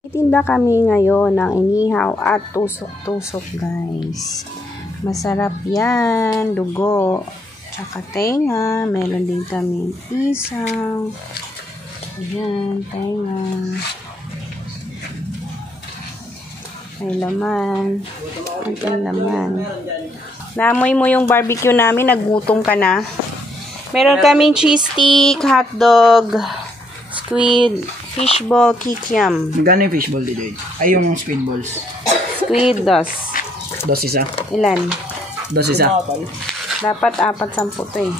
Itinda kami ngayon ng inihaw at tusok-tusok, guys. Masarap yan. Dugo. Tsaka tenga. Meron din kami isang. Ayan, tenga. May laman. Ang laman. Namoy mo yung barbecue namin. Nagutom ka na. Meron kaming cheese stick, hotdog, squid, fishball, kikiam. Magkano yung fishball dito? Ay, yung squid balls. Squid, dos. Dos isa? Ilan? Dos isa? Dapat 4-10 to eh.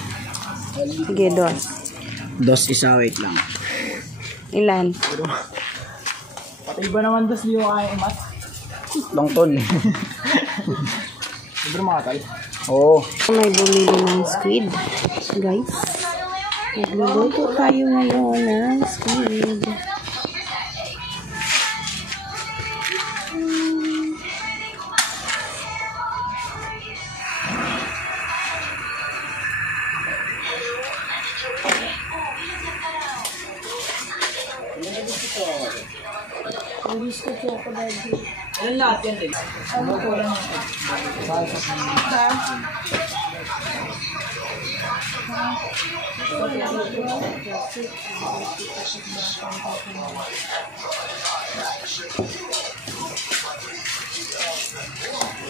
Sige, dos. Dos isa, wait lang. Ilan? Pati ba naman dos di yung kaya imat? Longton. Sobrang makakal. Oo. May bumili ng squid, guys. Nagluluto tayo ngayon ng squid. Ilan lahat yan din? Ano ko lang?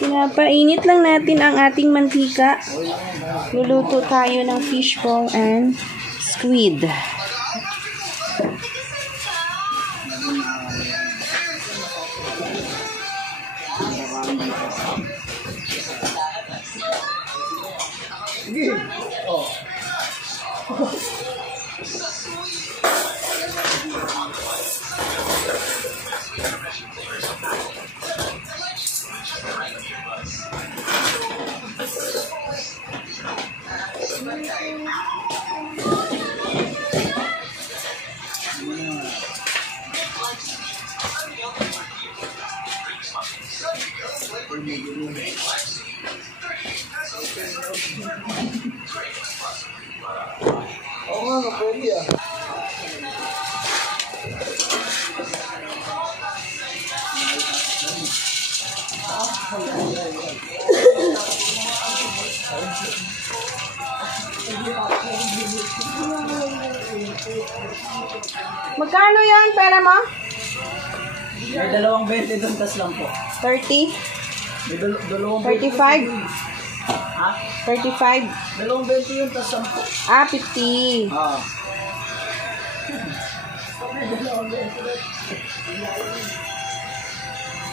Pinapainit lang natin ang ating mantika. Luluto tayo ng fishball and squid. Magkano yan? Pera mo? May dalawang 20 doon, tas lang po. 30? May dalawang 35? Ha? 35? Dalawang 20 yun, tas 10. 50. Ah.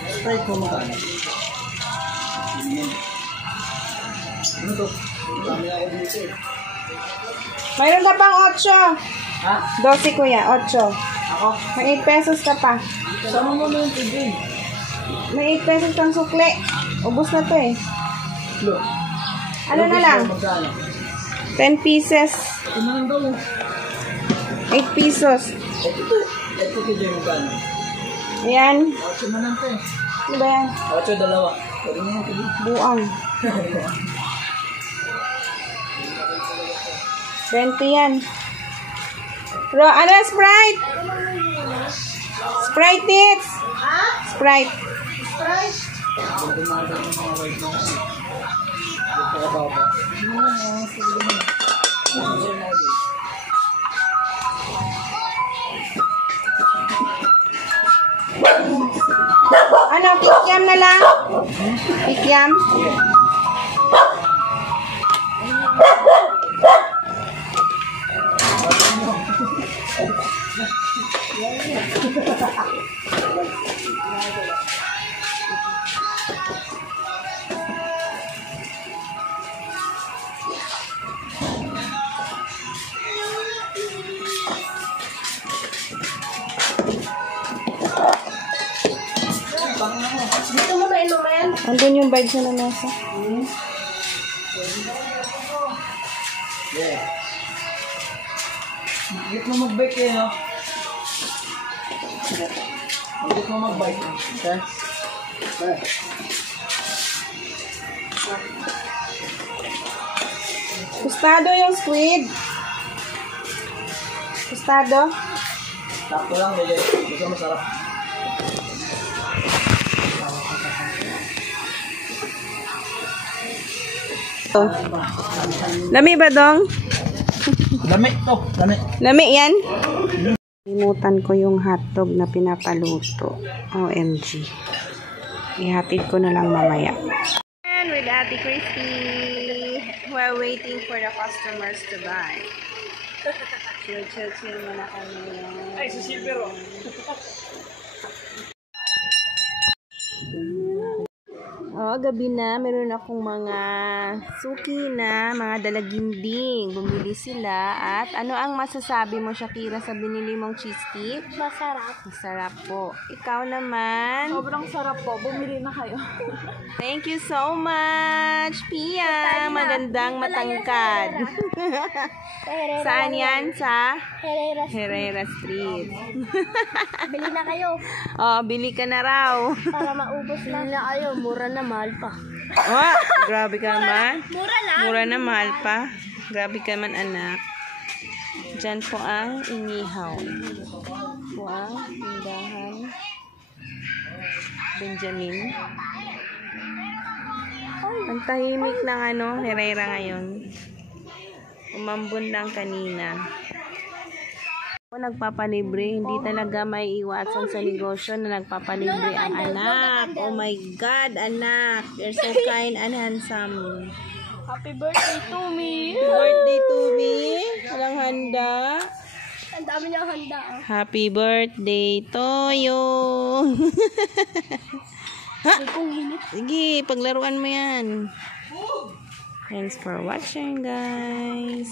Sprite mo magkano? Ano to? Dami ako dito eh. Mayroon ka pang 8. Ha? 12 kuya, 8. Ako? May 8 pesos ka pa. Sama mo na yung tigil. May 8 pesos kang sukle. Ubus na to eh. Look. Ano na lang? Magkano? 10 pieces. Ito na lang daw. 8 pesos. Ito tigil magkano? Ayan. 8 na lang to eh. Ano ba yan? 8, dalawa. Pwede mo yung tigil. Buang. 20 yan. Bro, ano Sprite? Sprite needs. Sprite. Ano, kikiam na lang? Kikiam? Dito mo ba inuman? Andun yung vibes na nasa. Yeah. Bakit mo mag-bike eh, no? Bakit mo mag-bike? Okay? Okay. Tostado yung squid. Tostado. Sakto lang, Lili. Gusto masarap. Lami ba, Dong? Lami to. Lami. Lami yan? Limutan ko yung hotdog na pinapaluto. OMG. Ihatid ko na lang mamaya. And with Ate Christy, we're waiting for the customers to buy. Chill muna kami. Ay, sa silver oh. Oh, gabi na. Meron akong mga suki na, mga dalaginding. Bumili sila. At ano ang masasabi mo, Shakira, sa binili mong cheese stick? Masarap. Masarap po. Ikaw naman. Sobrang sarap po. Bumili na kayo. Thank you so much, Pia. Magandang matangkad. Saan yan? Sa Herrera Street. Bili na kayo. Oh, bili ka na raw. Para maubos na. Bili na kayo. Mura na, mahal pa. Oh, grabe ka naman. Mura lang. Mura na, mahal pa. Grabe ka man, anak. Diyan po ang inihaw. Po ang tindahan Benjamin. Ang tahimik ng Herrera ngayon. Umambon lang kanina. Ako nagpapalibre, hindi talaga may iwasan sa negosyo na nagpapalibre ang anak. Oh my God, anak. You're so kind and handsome. Happy birthday to me. Happy birthday to me. Walang handa. Ang dami niyang handa. Happy birthday to you. Sige, paglaruan mo yan. Thanks for watching, guys.